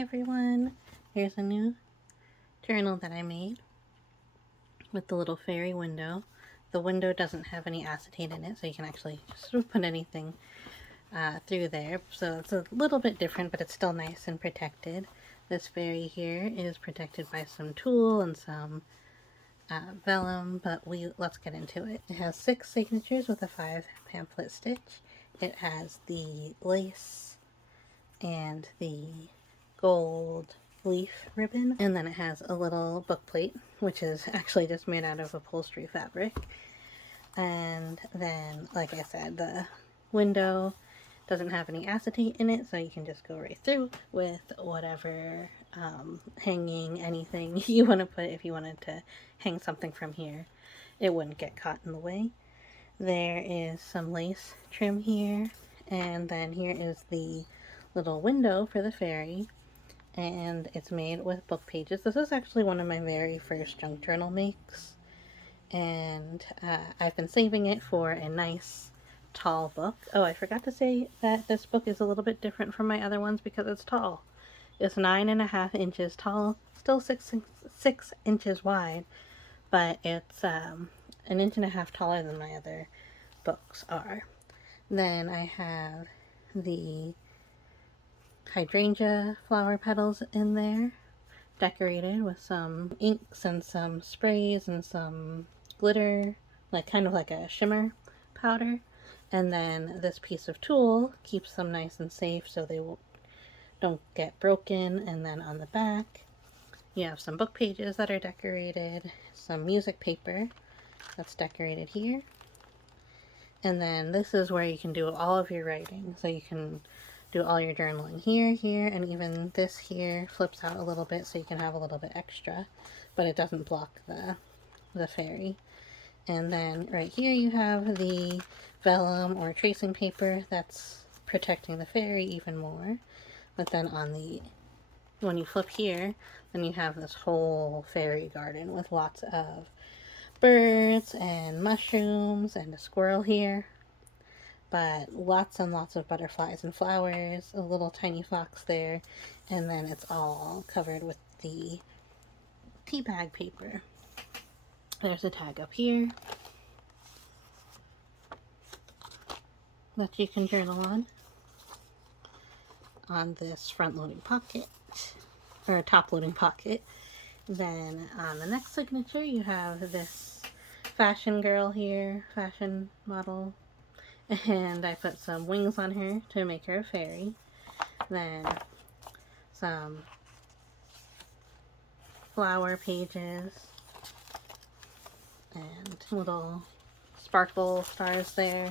everyone! Here's a new journal that I made with the little fairy window. The window doesn't have any acetate in it, so you can actually just sort of put anything through there. So it's a little bit different, but it's still nice and protected. This fairy here is protected by some tulle and some vellum, but let's get into it. It has 6 signatures with a 5 pamphlet stitch. It has the lace and the gold leaf ribbon, and then it has a little book plate, which is actually just made out of upholstery fabric. And then, like I said, the window doesn't have any acetate in it, so you can just go right through with whatever hanging anything you want to put. If you wanted to hang something from here, it wouldn't get caught in the way. There is some lace trim here, and then here is the little window for the fairy, and it's made with book pages. This is actually one of my very first junk journal makes, and I've been saving it for a nice tall book. Oh, I forgot to say that this book is a little bit different from my other ones because it's tall. It's 9.5 inches tall, still 6 inches wide, but it's 1.5 inches taller than my other books are. Then I have the hydrangea flower petals in there, decorated with some inks and some sprays and some glitter, kind of like a shimmer powder. And then this piece of tulle keeps them nice and safe so they don't get broken. And then on the back you have some book pages that are decorated, some music paper that's decorated here, and then this is where you can do all of your writing. So you can do all your journaling here, and even this here flips out a little bit so you can have a little bit extra, but it doesn't block the fairy. And then right here you have the vellum or tracing paper that's protecting the fairy even more. But then when you flip here, then you have this whole fairy garden with lots of birds and mushrooms and a squirrel here, but lots and lots of butterflies and flowers, a little tiny fox there, and then it's all covered with the tea bag paper. There's a tag up here that you can journal on this front-loading pocket, or top-loading pocket. Then on the next signature you have this fashion girl here, fashion model, and I put some wings on her to make her a fairy. Then some flower pages and little sparkle stars there.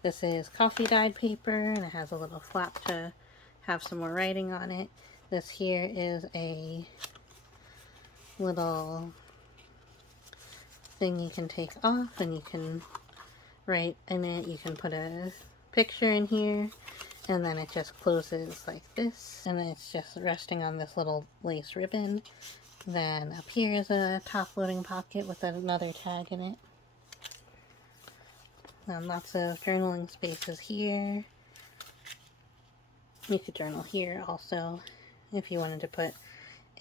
This is coffee dyed paper, and it has a little flap to have some more writing on it. This here is a little thing you can take off and you can write in it. You can put a picture in here, and then it just closes like this, and then it's just resting on this little lace ribbon. Then up here is a top-loading pocket with another tag in it. And lots of journaling spaces here. You could journal here also if you wanted to put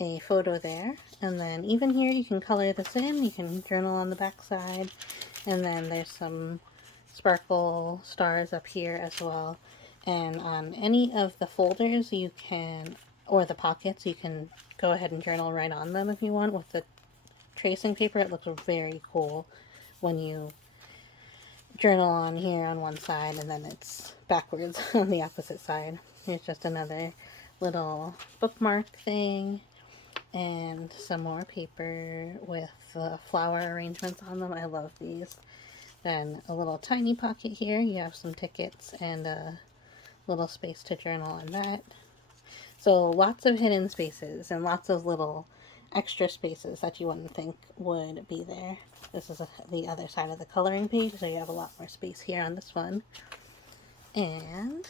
a photo there. And then even here you can color this in. You can journal on the back side. And then there's some sparkle stars up here as well. And on any of the folders you can, or the pockets, you can go ahead and journal right on them if you want. With the tracing paper, it looks very cool when you journal on here on one side and then it's backwards on the opposite side. Here's just another little bookmark thing and some more paper with flower arrangements on them. I love these. Then a little tiny pocket here. You have some tickets and a little space to journal on that. So lots of hidden spaces and lots of little extra spaces that you wouldn't think would be there. This is the other side of the coloring page, so you have a lot more space here on this one. And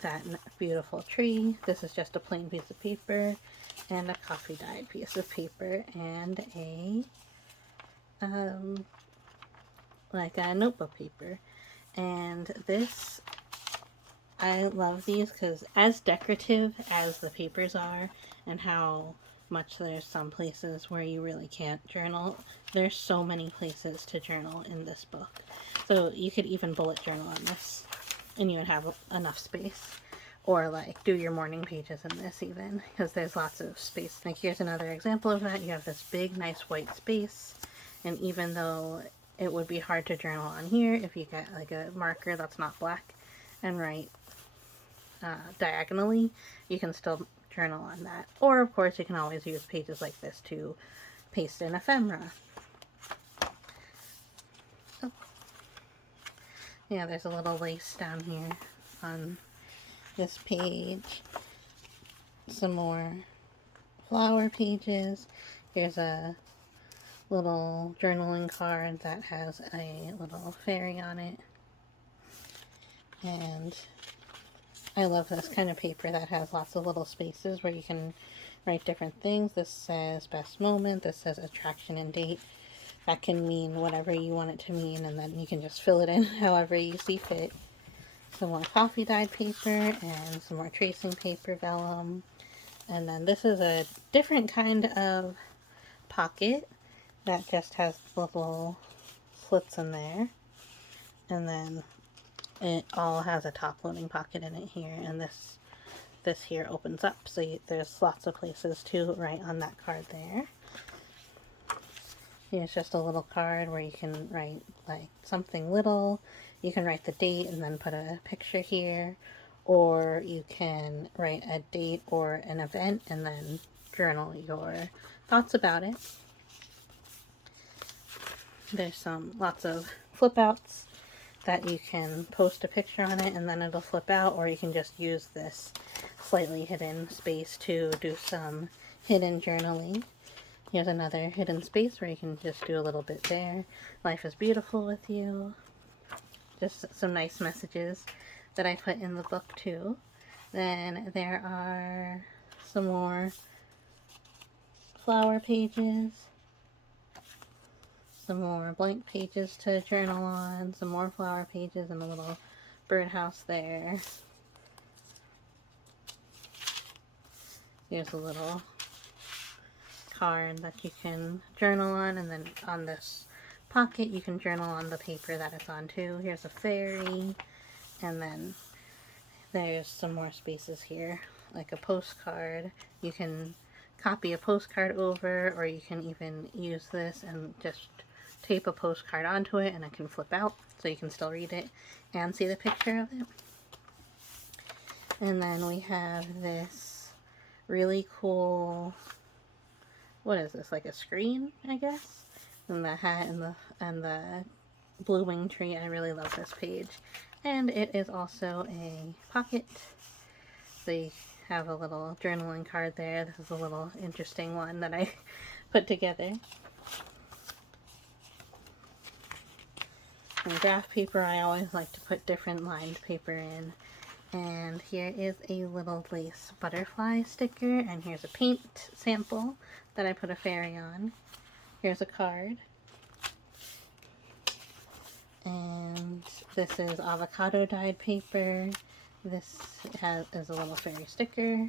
that beautiful tree. This is just a plain piece of paper and a coffee dyed piece of paper and a like a notebook paper. And this I love these because as decorative as the papers are and how much there's some places where you really can't journal, there's so many places to journal in this book. So you could even bullet journal on this and you would have enough space. Or like do your morning pages in this even, because there's lots of space. Like here's another example of that. You have this big nice white space, and even though it would be hard to journal on here if you get like a marker that's not black and write diagonally, you can still journal on that. Or of course you can always use pages like this to paste in ephemera. Oh. Yeah, there's a little lace down here on this page. Some more flower pages. Here's a little journaling card that has a little fairy on it. And I love this kind of paper that has lots of little spaces where you can write different things. This says best moment. This says attraction and date. That can mean whatever you want it to mean, and then you can just fill it in however you see fit. Some more coffee dyed paper and some more tracing paper, vellum. And then this is a different kind of pocket that just has little slits in there. And then it all has a top loading pocket in it here. And this here opens up, so there's lots of places to write on that card there. Here's just a little card where you can write like something little. You can write the date and then put a picture here, or you can write a date or an event and then journal your thoughts about it. There's lots of flip outs that you can post a picture on it and then it'll flip out, or you can just use this slightly hidden space to do some hidden journaling. Here's another hidden space where you can just do a little bit there. Life is beautiful with you. Just some nice messages that I put in the book too. Then there are some more flower pages. Some more blank pages to journal on. Some more flower pages and a little birdhouse there. Here's a little card that you can journal on, and then on this pocket you can journal on the paper that it's on too. Here's a fairy, and then there's some more spaces here, like a postcard. You can copy a postcard over, or you can even use this and just tape a postcard onto it and it can flip out so you can still read it and see the picture of it. And then we have this really cool, what is this, like a screen, I guess? And the hat and the blooming tree. I really love this page. And it is also a pocket. So you have a little journaling card there. This is a little interesting one that I put together. And graph paper, I always like to put different lined paper in. And here is a little lace butterfly sticker, and here's a paint sample that I put a fairy on. Here's a card. And this is avocado dyed paper. This is a little fairy sticker.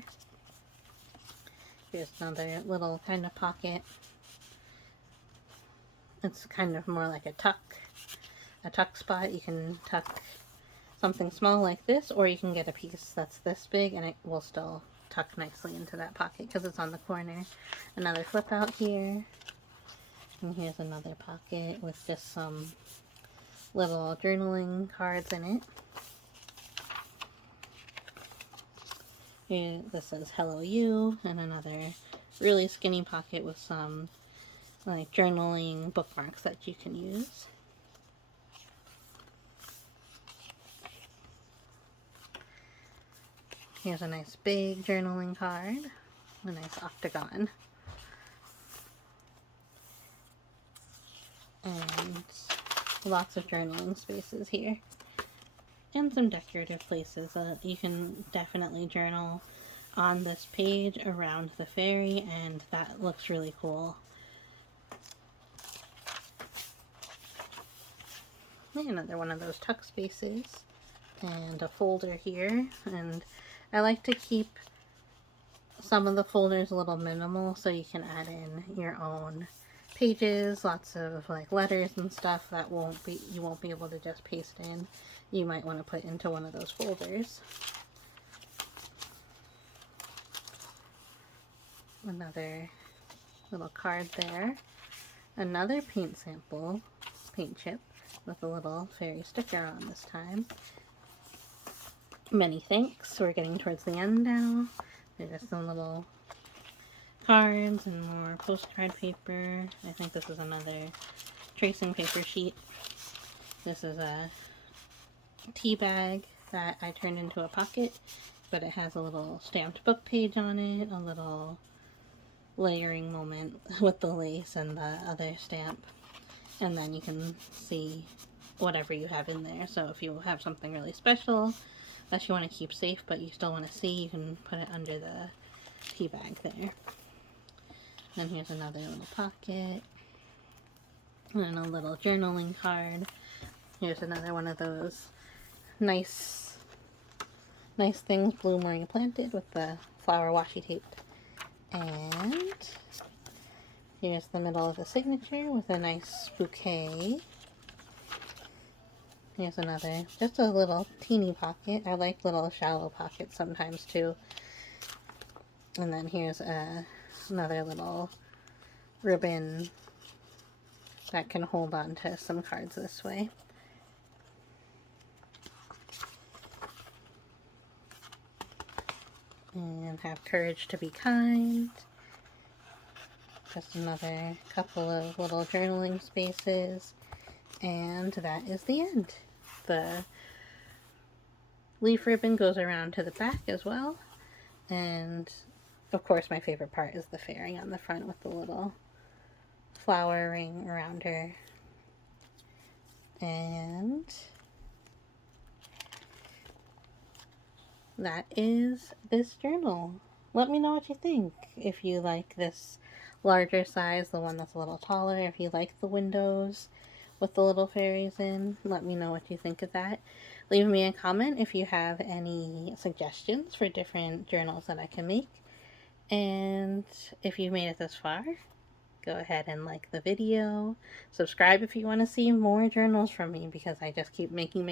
Here's another little kind of pocket. It's kind of more like a tuck spot. You can tuck something small like this, or you can get a piece that's this big and it will still tuck nicely into that pocket because it's on the corner. Another flip out here, and here's another pocket with just some little journaling cards in it. Here, this says hello you, and another really skinny pocket with some like journaling bookmarks that you can use. Here's a nice big journaling card, a nice octagon. And lots of journaling spaces here. And some decorative places. You can definitely journal on this page around the fairy, and that looks really cool. And another one of those tuck spaces. and a folder here. And I like to keep some of the folders a little minimal so you can add in your own pages, lots of like letters and stuff that you won't be able to just paste in. You might want to put into one of those folders. Another little card there. Another paint sample, paint chip, with a little fairy sticker on this time. Many thanks. We're getting towards the end now. There's some little cards and more postcard paper. I think this is another tracing paper sheet. This is a tea bag that I turned into a pocket, but it has a little stamped book page on it, a little layering moment with the lace and the other stamp, and then you can see whatever you have in there. So if you have something really special that you want to keep safe but you still want to see, you can put it under the tea bag there. Then here's another little pocket and a little journaling card. Here's another one of those nice things, bloom where you planted, with the flower washi tape. And here's the middle of the signature with a nice bouquet. Here's another, just a little teeny pocket. I like little shallow pockets sometimes too. And then here's another little ribbon that can hold on to some cards this way. And have courage to be kind. Just another couple of little journaling spaces. And that is the end. The leaf ribbon goes around to the back as well. And of course my favorite part is the fairy on the front with the little flower ring around her. And that is this journal. Let me know what you think. If you like this larger size, the one that's a little taller, if you like the windows with the little fairies in, let me know what you think of that. Leave me a comment if you have any suggestions for different journals that I can make. And if you've made it this far, go ahead and like the video. Subscribe if you want to see more journals from me, because I just keep making.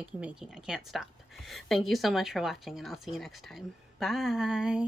I can't stop. Thank you so much for watching, and I'll see you next time. Bye!